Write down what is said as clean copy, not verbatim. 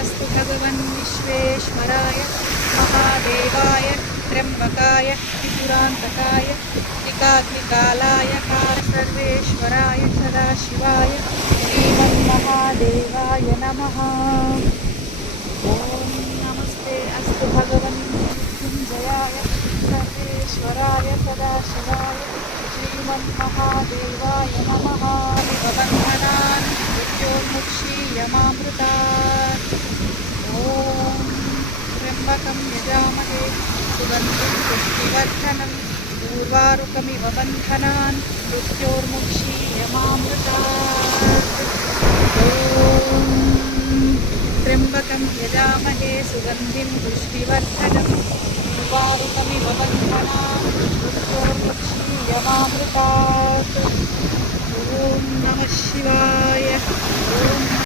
अस्तु भगवन् विश्वेश्वराय महादेवाय त्र्यम्बकाय त्रिपुरान्तकाय त्रिकाग्निकालाय सर्वेश्वराय सदाशिवाय श्रीमन्महादेवाय नमः। ॐ नमस्ते अस्तु भगवन् मृत्युञ्जयाय सर्वेश्वराय सदाशिवाय श्रीमन्महादेवाय नमः। निबन्धनान् मृत्योर्मुक्षीयमामृतात्। ॐ त्र्यम्बकं यजामहे सुगन्धिं पुष्टिवर्धनम् उर्वारुकमिव बन्धनान् मृत्योर्मुक्षीयमामृतात्। ॐ त्र्यम्बकं यजामहे सुगन्धिं पुष्टिवर्धनम् उर्वारुकमिव बन्धनान् मृत्योर्मुक्षीयमामृतात्। ॐ नमः शिवाय। ॐ